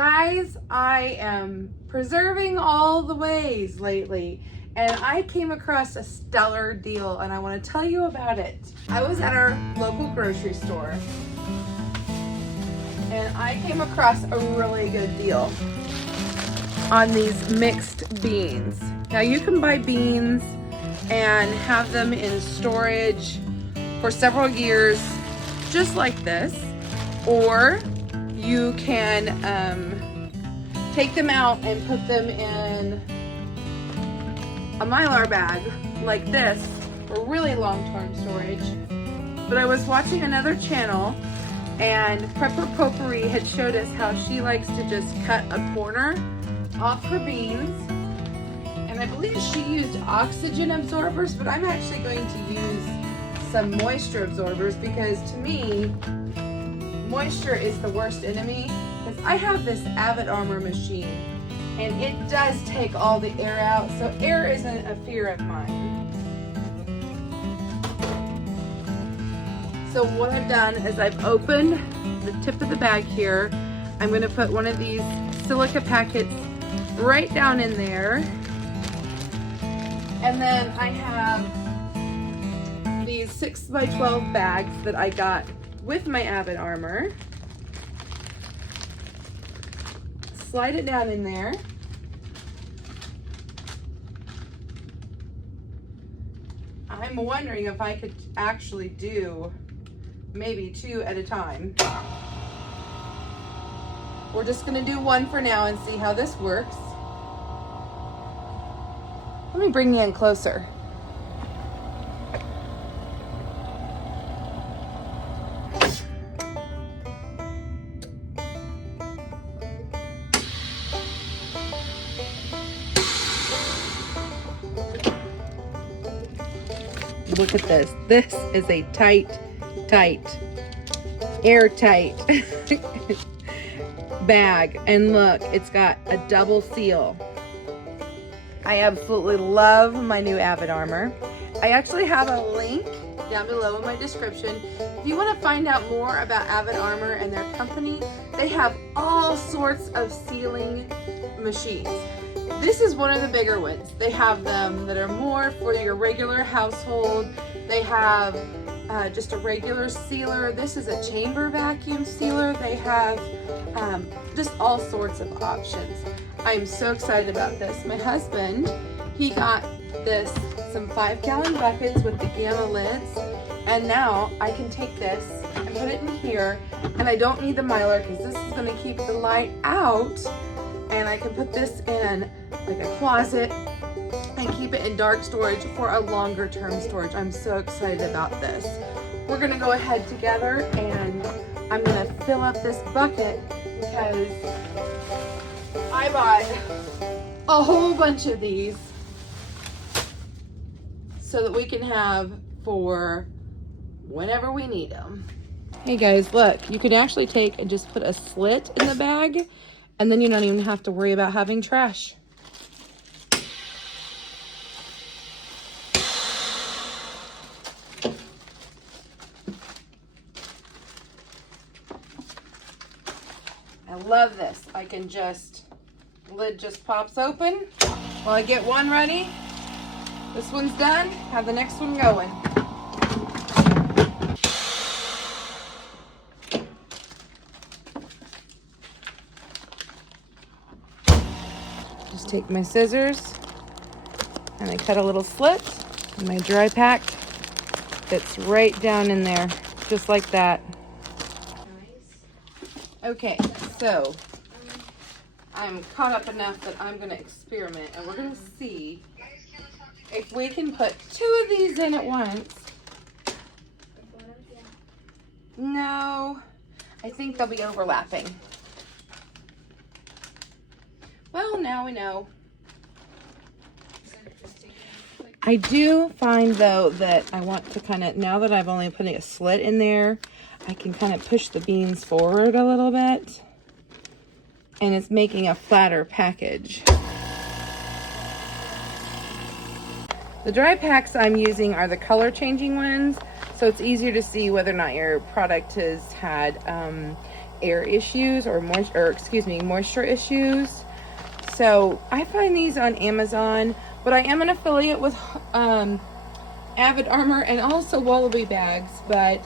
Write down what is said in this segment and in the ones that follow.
Guys, I am preserving all the ways lately, and I came across a stellar deal and I want to tell you about it. I was at our local grocery store and I came across a really good deal on these mixed beans. Now you can buy beans and have them in storage for several years just like this, or you can take them out and put them in a Mylar bag like this for really long-term storage. But I was watching another channel and Prepper Potpourri had showed us how she likes to just cut a corner off her beans. And I believe she used oxygen absorbers, but I'm actually going to use some moisture absorbers because to me, moisture is the worst enemy, because I have this Avid Armor machine and it does take all the air out, so air isn't a fear of mine. So what I've done is I've opened the tip of the bag here. I'm going to put one of these silica packets right down in there, and then I have these 6x12 bags that I got with my Avid Armor. Slide it down in there. I'm wondering if I could actually do maybe 2 at a time. We're just gonna do 1 for now and see how this works. Let me bring you in closer. Look at this. This is a tight, airtight bag. And look, it's got a double seal. I absolutely love my new Avid Armor. I actually have a link down below in my description. If you want to find out more about Avid Armor and their company, they have all sorts of sealing machines. This is one of the bigger ones. They have them that are more for your regular household. They have just a regular sealer. This is a chamber vacuum sealer. They have just all sorts of options. I'm so excited about this. My husband, he got some 5-gallon buckets with the gamma lids, and now I can take this and put it in here, and I don't need the Mylar because this is going to keep the light out, and I can put this in like a closet and keep it in dark storage for a longer term storage. I'm so excited about this. We're gonna go ahead together and I'm gonna fill up this bucket because I bought a whole bunch of these so that we can have for whenever we need them. Hey guys, look, you can actually take and just put a slit in the bag, and then you don't even have to worry about having trash. I love this. I can just, lid just pops open. While I get one ready, this one's done, have the next one going. Just take my scissors and I cut a little slit, and my dry pack fits right down in there, just like that. Okay, so I'm caught up enough that I'm going to experiment, and we're going to see if we can put 2 of these in at once. No, I think they'll be overlapping. Well, now we know. I do find though that I want to kind of, now that I've only put a slit in there, I can kind of push the beans forward a little bit, and it's making a flatter package. The dry packs I'm using are the color changing ones, so it's easier to see whether or not your product has had air issues or moisture issues. So I find these on Amazon, but I am an affiliate with Avid Armor and also Wallaby Bags, but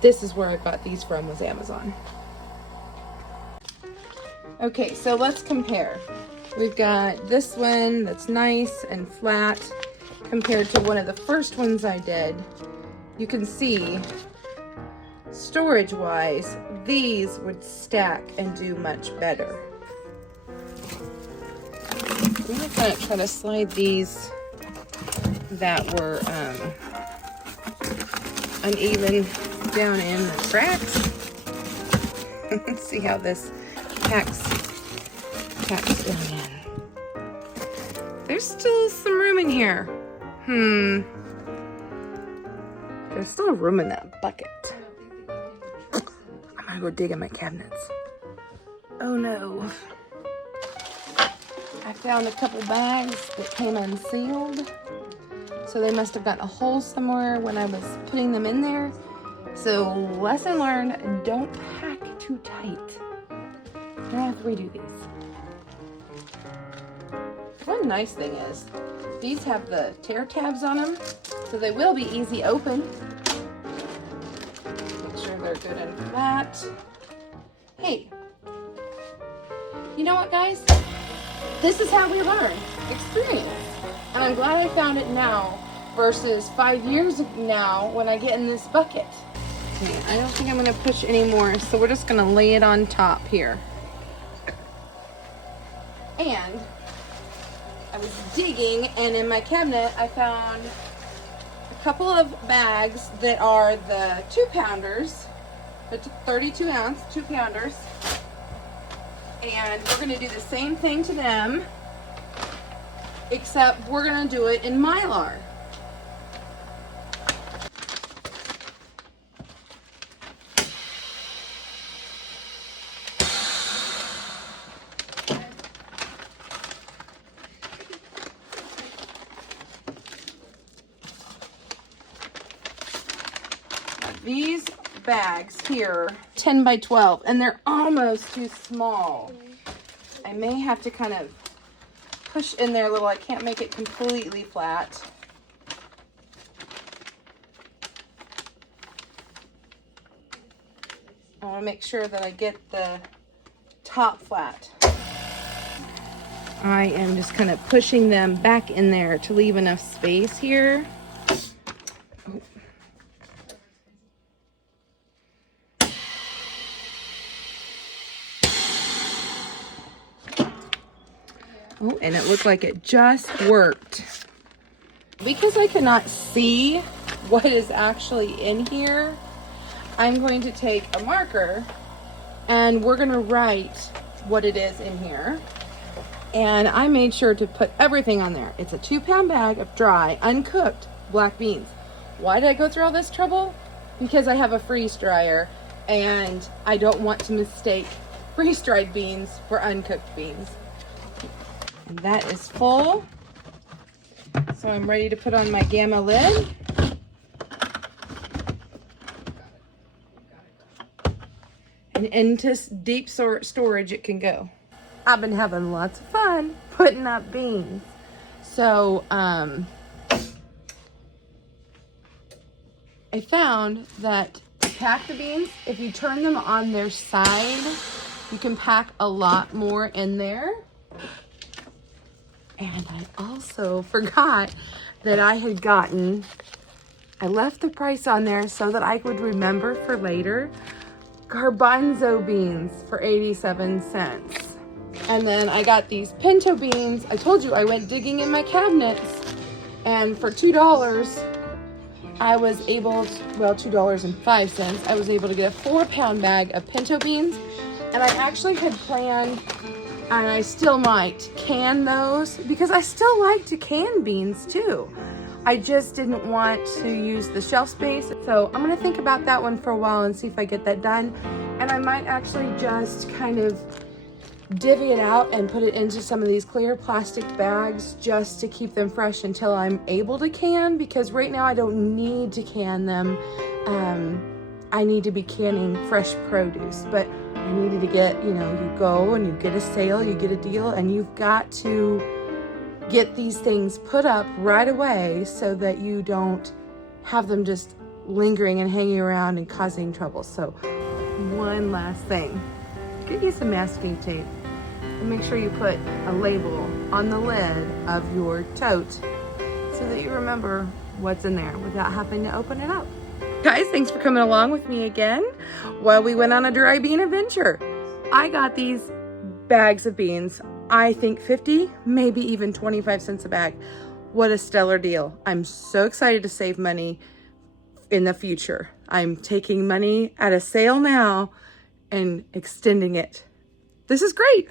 this is where I got these from, was Amazon. Okay, so let's compare. We've got this one that's nice and flat compared to one of the first ones I did. You can see, storage wise, these would stack and do much better. I'm gonna kind of try to slide these that were uneven down in the cracks. Let's see how this packs down in. There's still some room in here. There's still room in that bucket. I'm gonna go dig in my cabinets. Oh no. I found a couple bags that came unsealed. So they must have gotten a hole somewhere when I was putting them in there. So lesson learned, don't pack too tight. I'm gonna have to redo these. One nice thing is, these have the tear tabs on them, so they will be easy open. Make sure they're good and flat. Hey, you know what, guys? This is how we learn, experience. And I'm glad I found it now versus 5 years now when I get in this bucket. Okay, I don't think I'm gonna push anymore, so we're just gonna lay it on top here. And I was digging, and in my cabinet I found a couple of bags that are the 2-pounders, the 32 ounce 2-pounders. And we're gonna do the same thing to them, except we're gonna do it in Mylar. These bags here, 10 by 12, and they're almost too small. I may have to kind of push in there a little. I can't make it completely flat. I want to make sure that I get the top flat. I am just kind of pushing them back in there to leave enough space here. Oh, and it looked like it just worked. Because I cannot see what is actually in here, I'm going to take a marker and we're going to write what it is in here. And I made sure to put everything on there. It's a 2-pound bag of dry, uncooked black beans. Why did I go through all this trouble? Because I have a freeze dryer and I don't want to mistake freeze-dried beans for uncooked beans. And that is full. So I'm ready to put on my Gamma lid. And into deep storage it can go. I've been having lots of fun putting up beans. So I found that to pack the beans, if you turn them on their side, you can pack a lot more in there. And I also forgot that I left the price on there so that I would remember for later, garbanzo beans for 87 cents. And then I got these pinto beans. I told you I went digging in my cabinets, and for $2, I was able to, well, $2.05, I was able to get a 4-pound bag of pinto beans. And I actually had planned, and I still might, can those, because I still like to can beans too. I just didn't want to use the shelf space. So I'm gonna think about that one for a while and see if I get that done. And I might actually just kind of divvy it out and put it into some of these clear plastic bags just to keep them fresh until I'm able to can, because right now I don't need to can them. I need to be canning fresh produce, but I needed to get, you know, you go and you get a sale, you get a deal, and you've got to get these things put up right away so that you don't have them just lingering and hanging around and causing trouble. So one last thing, get you some masking tape and make sure you put a label on the lid of your tote so that you remember what's in there without having to open it up. Guys, thanks for coming along with me again while we went on a dry bean adventure. I got these bags of beans, I think 50, maybe even 25 cents a bag. What a stellar deal. I'm so excited to save money in the future. I'm taking money at a sale now and extending it. This is great.